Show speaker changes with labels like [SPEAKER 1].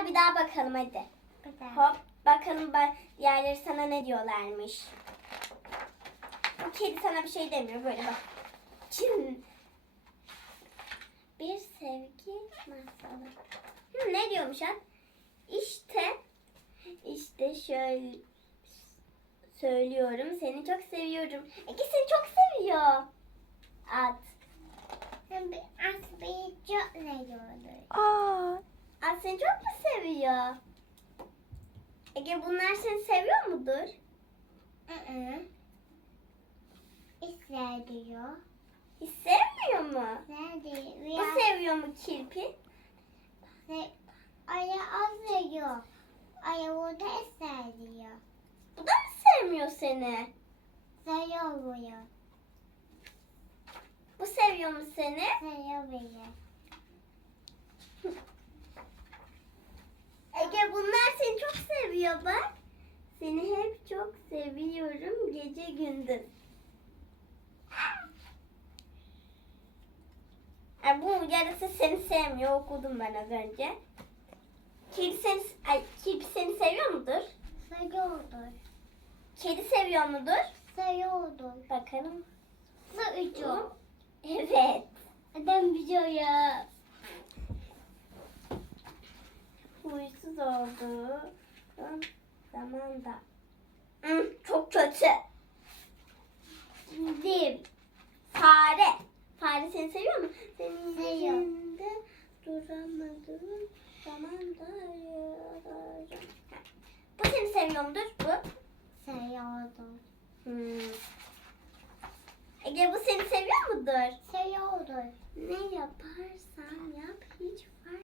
[SPEAKER 1] Gel bir daha bakalım hadi. Hop bakalım ba- diğerleri sana ne diyorlarmış. Bu kedi sana bir şey demiyor böyle bak. Çin. Bir sevgi masalı. Hı, ne diyormuş ha? İşte işte şöyle söylüyorum seni çok seviyorum. Ege seni çok seviyor. At.
[SPEAKER 2] Hem bir az bir çok seviyordu.
[SPEAKER 3] Aa,
[SPEAKER 1] At seni çok mu seviyor? Ege bunlar seni seviyor mudur?
[SPEAKER 2] Hı hı. İster diyor.
[SPEAKER 1] Hiç sevmiyor mu?
[SPEAKER 2] Nerede?
[SPEAKER 1] Bu seviyor mu kirpi?
[SPEAKER 2] Se Aya az veriyor. Aya burada ister diyor.
[SPEAKER 1] Bu da mı sevmiyor seni?
[SPEAKER 2] Seviyor vuruyor.
[SPEAKER 1] Bu seviyor mu seni?
[SPEAKER 2] Seviyor beni.
[SPEAKER 1] Ege bunlar seni çok seviyor bak. Seni hep çok seviyorum gece gündüz. Ay, bu yarısı seni sevmiyor okudum ben az önce. Kedi seni, ay, kirpi seni seviyor mudur?
[SPEAKER 2] Seviyordur.
[SPEAKER 1] Kedi seviyor mudur?
[SPEAKER 2] Seviyordur.
[SPEAKER 1] Bakalım.
[SPEAKER 2] Seviyor.
[SPEAKER 1] Evet.
[SPEAKER 2] Adam biliyor ya.
[SPEAKER 1] Huysuz oldu. Zamanda. Hı, çok kötü. Şimdi fare. Fare seni seviyor mu? Senin
[SPEAKER 2] Seviyor.
[SPEAKER 1] yüzünde duramadığım zaman da arayacağım. Bu seni seviyor mudur? Bu.
[SPEAKER 2] Seviyordur.
[SPEAKER 1] Hmm. Ege bu seni seviyor mudur?
[SPEAKER 2] Seviyordur.
[SPEAKER 1] Ne yaparsan yap hiç